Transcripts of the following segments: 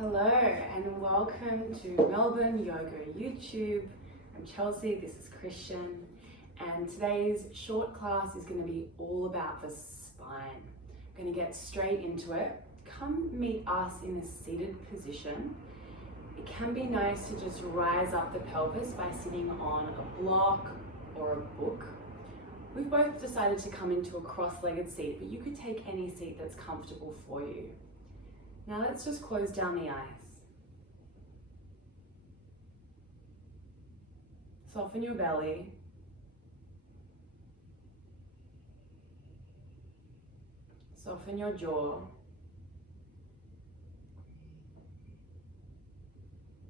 Hello and welcome to Melbourne Yoga YouTube. I'm Chelsea, this is Christian, and today's short class is going to be all about the spine. I'm going to get straight into it. Come meet us in a seated position. It can be nice to just rise up the pelvis by sitting on a block or a book. We've both decided to come into a cross-legged seat, but you could take any seat that's comfortable for you. Now let's just close down the eyes. Soften your belly. Soften your jaw.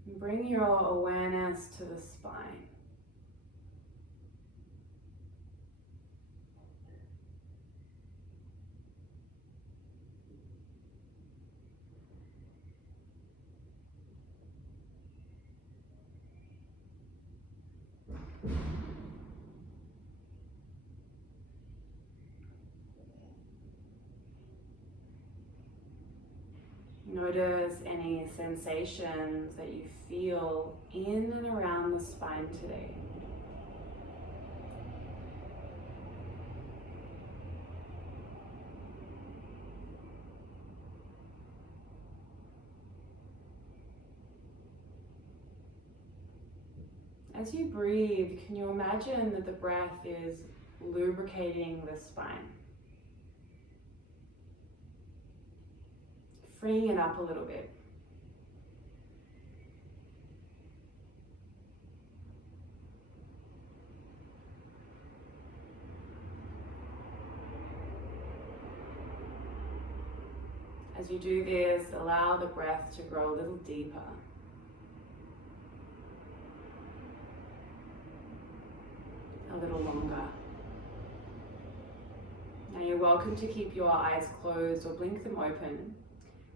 And bring your awareness to the spine. Notice any sensations that you feel in and around the spine today. As you breathe, can you imagine that the breath is lubricating the spine? Freeing it up a little bit. As you do this, allow the breath to grow a little deeper. A little longer. Now you're welcome to keep your eyes closed or blink them open.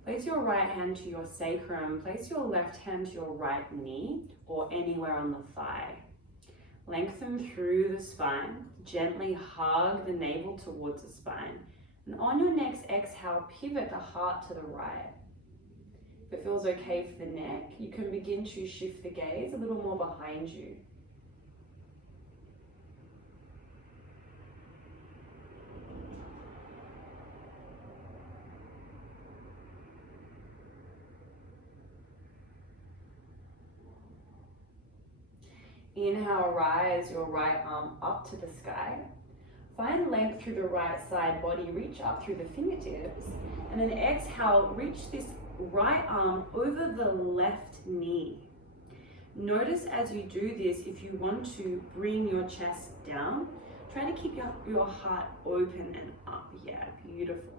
Place your right hand to your sacrum, place your left hand to your right knee or anywhere on the thigh. Lengthen through the spine, gently hug the navel towards the spine. And on your next exhale, pivot the heart to the right. If it feels okay for the neck, you can begin to shift the gaze a little more behind you. Inhale, rise your right arm up to the sky. Find length through the right side body, reach up through the fingertips. And then exhale, reach this right arm over the left knee. Notice as you do this, if you want to bring your chest down, try to keep your heart open and up. Yeah, beautiful.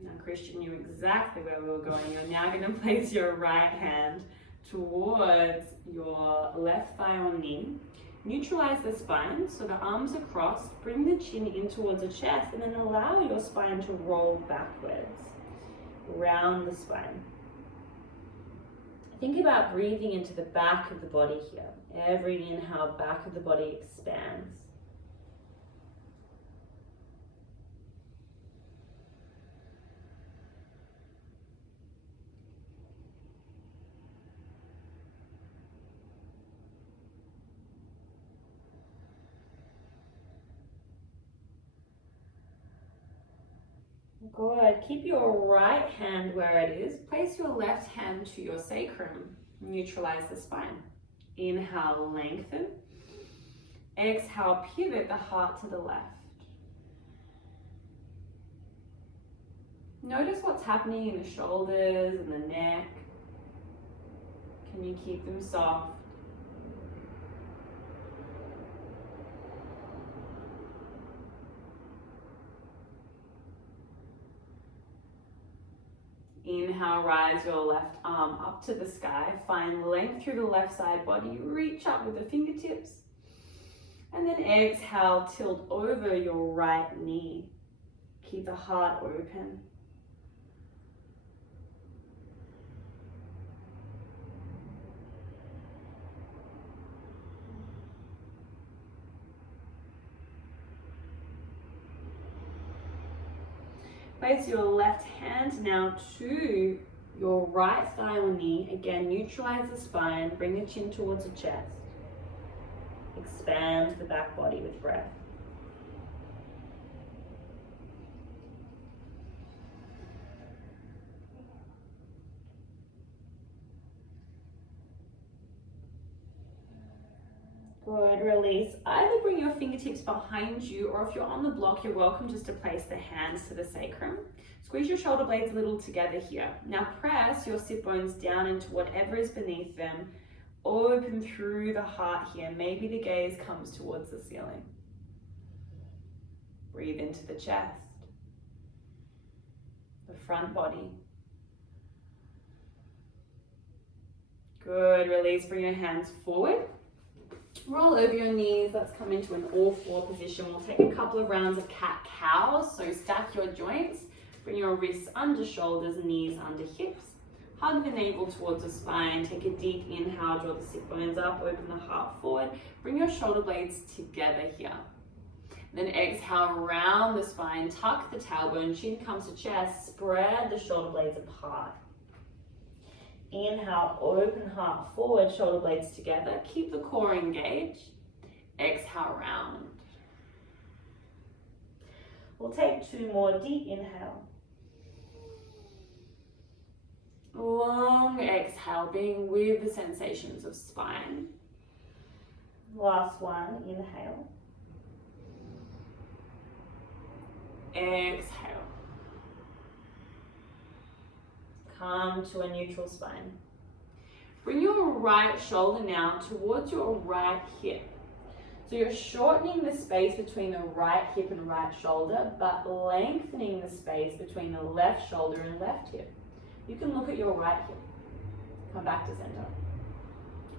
Now Christian knew exactly where we were going. You're now going to place your right hand towards your left thigh or knee. Neutralize the spine so the arms are crossed. Bring the chin in towards the chest and then allow your spine to roll backwards. Round the spine. Think about breathing into the back of the body here. Every inhale, back of the body expands. Good. Keep your right hand where it is. Place your left hand to your sacrum. Neutralize the spine. Inhale, lengthen. Exhale, pivot the heart to the left. Notice what's happening in the shoulders and the neck. Can you keep them soft? Inhale, rise your left arm up to the sky. Find length through the left side body. Reach up with the fingertips. And then exhale, tilt over your right knee. Keep the heart open. Place your left hand now to your right thigh or knee. Again, neutralize the spine, bring the chin towards the chest. Expand the back body with breath. Good, release. Either bring your fingertips behind you, or if you're on the block, you're welcome just to place the hands to the sacrum. Squeeze your shoulder blades a little together here. Now press your sit bones down into whatever is beneath them. Open through the heart here. Maybe the gaze comes towards the ceiling. Breathe into the chest, the front body. Good, release. Bring your hands forward. Roll over your knees. Let's come into an all-four position. We'll take a couple of rounds of cat-cow. So stack your joints. Bring your wrists under shoulders, knees under hips. Hug the navel towards the spine. Take a deep inhale. Draw the sit bones up. Open the heart forward. Bring your shoulder blades together here. Then exhale, round the spine. Tuck the tailbone. Chin comes to chest. Spread the shoulder blades apart. Inhale, open heart forward, shoulder blades together. Keep the core engaged. Exhale, round. We'll take two more. Deep inhale. Long exhale, being with the sensations of spine. Last one, inhale. Exhale. Come to a neutral spine. Bring your right shoulder now towards your right hip. So you're shortening the space between the right hip and right shoulder, but lengthening the space between the left shoulder and left hip. You can look at your right hip. Come back to center.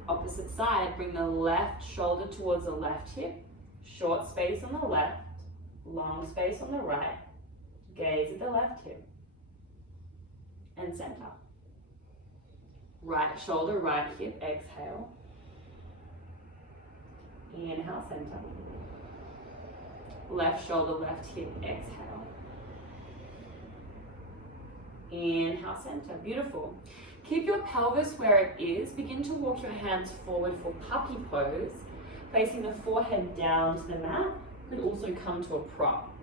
Opposite side, bring the left shoulder towards the left hip. Short space on the left, long space on the right. Gaze at the left hip. And center. Right shoulder, right hip, exhale. Inhale, center. Left shoulder, left hip, exhale. Inhale, center. Beautiful. Keep your pelvis where it is. Begin to walk your hands forward for puppy pose. Placing the forehead down to the mat. You could also come to a prop.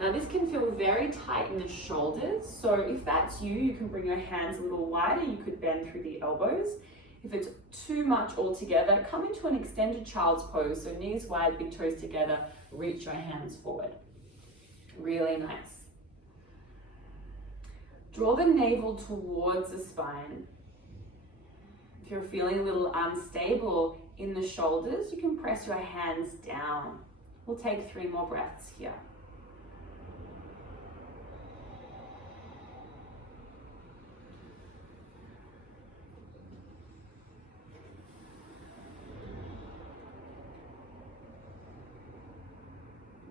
Now this can feel very tight in the shoulders, so if that's you, you can bring your hands a little wider. You could bend through the elbows. If it's too much altogether, come into an extended child's pose, so knees wide, big toes together, reach your hands forward. Really nice. Draw the navel towards the spine. If you're feeling a little unstable in the shoulders, you can press your hands down. We'll take 3 more breaths here.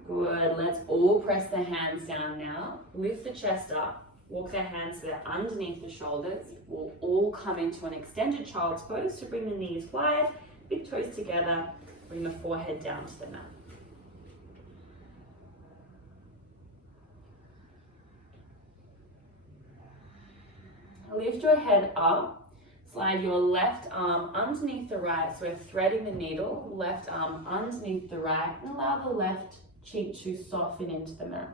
Good, let's all press the hands down now. Lift the chest up, walk the hands so they're underneath the shoulders. We'll all come into an extended child's pose, so bring the knees wide, big toes together, bring the forehead down to the mat. Lift your head up, slide your left arm underneath the right, so we're threading the needle, left arm underneath the right, and allow the left cheek to soften into the mat.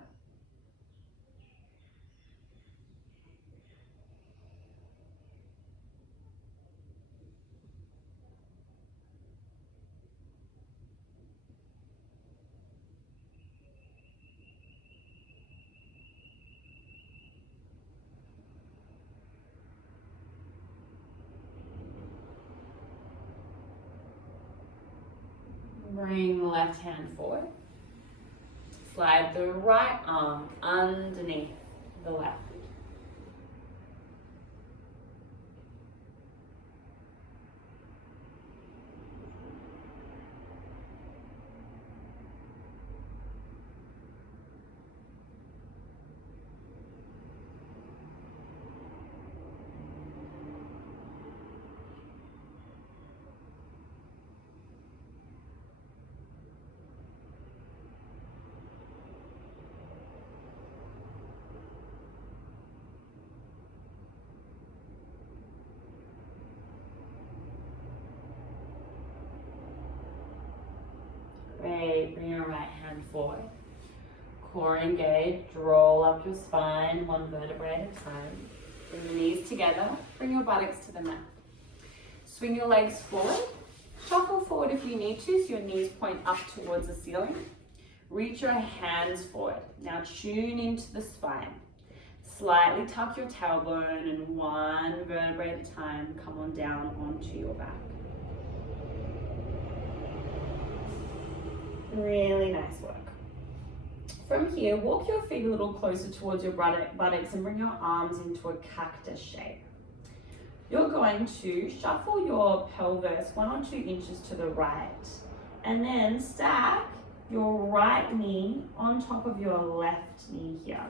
Bring the left hand forward. Slide the right arm underneath the left. forward. Core engaged, roll up your spine, one vertebrae at a time. Bring your knees together, bring your buttocks to the mat. Swing your legs forward, shuffle forward if you need to, so your knees point up towards the ceiling. Reach your hands forward. Now tune into the spine. Slightly tuck your tailbone and one vertebrae at a time, come on down onto your back. Really nice work. From here, walk your feet a little closer towards your buttocks and bring your arms into a cactus shape. You're going to shuffle your pelvis 1 or 2 inches to the right and then stack your right knee on top of your left knee here.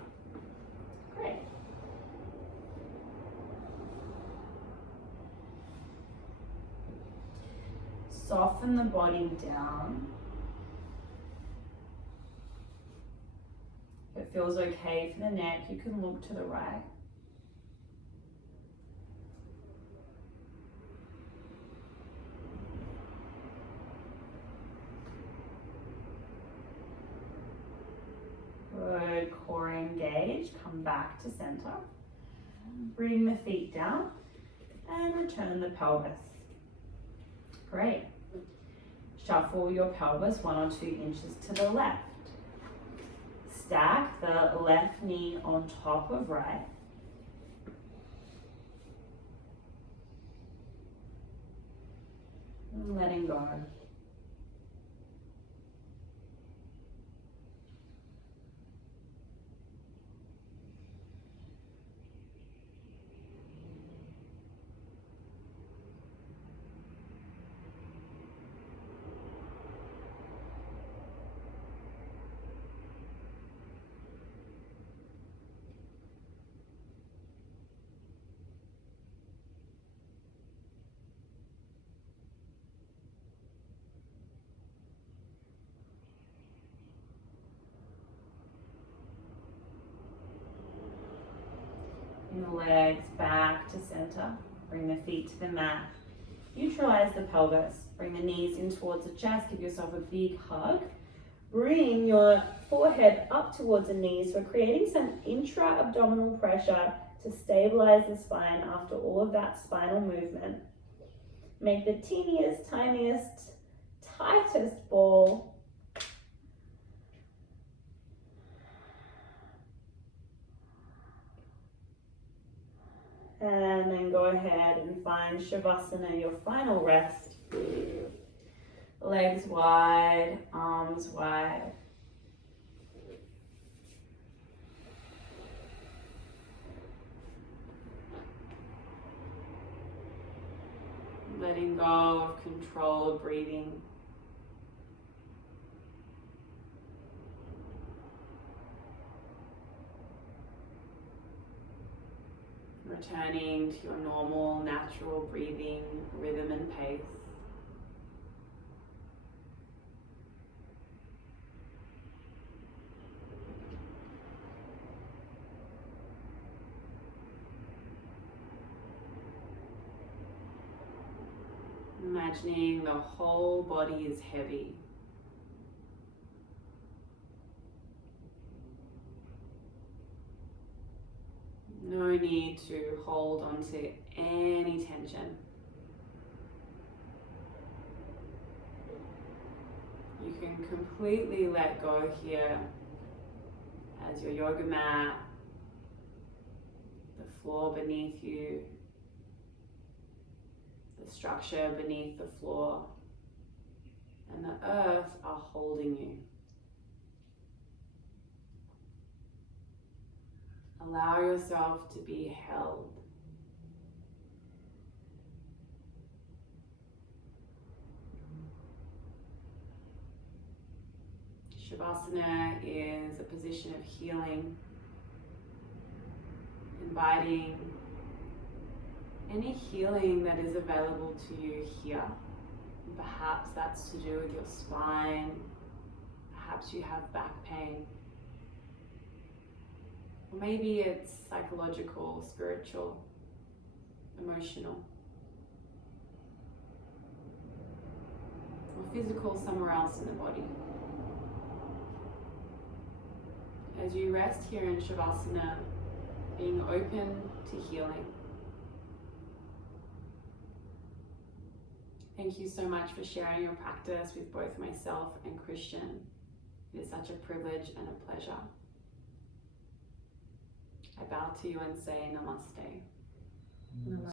Great. Soften the body down. If it feels okay for the neck, you can look to the right. Good, core engage, come back to center. Bring the feet down and return the pelvis. Great. Shuffle your pelvis 1 or 2 inches to the left. Stack the left knee on top of right. And letting go. Bring the legs back to center. Bring the feet to the mat. Neutralize the pelvis. Bring the knees in towards the chest. Give yourself a big hug. Bring your forehead up towards the knees. We're creating some intra-abdominal pressure to stabilize the spine after all of that spinal movement. Make the teeniest, tiniest, tightest ball. And then go ahead and find Shavasana, your final rest. Legs wide, arms wide. Letting go of controlled breathing. Returning to your normal, natural breathing rhythm and pace. Imagining the whole body is heavy. No need to hold on to any tension. You can completely let go here as your yoga mat, the floor beneath you, the structure beneath the floor, and the earth are holding you. Allow yourself to be held. Shavasana is a position of healing, inviting any healing that is available to you here. Perhaps that's to do with your spine, perhaps you have back pain. Or maybe it's psychological, spiritual, emotional, or physical somewhere else in the body. as you rest here in Shavasana, being open to healing. Thank you so much for sharing your practice with both myself and Christian. It is such a privilege and a pleasure. I bow to you and say namaste.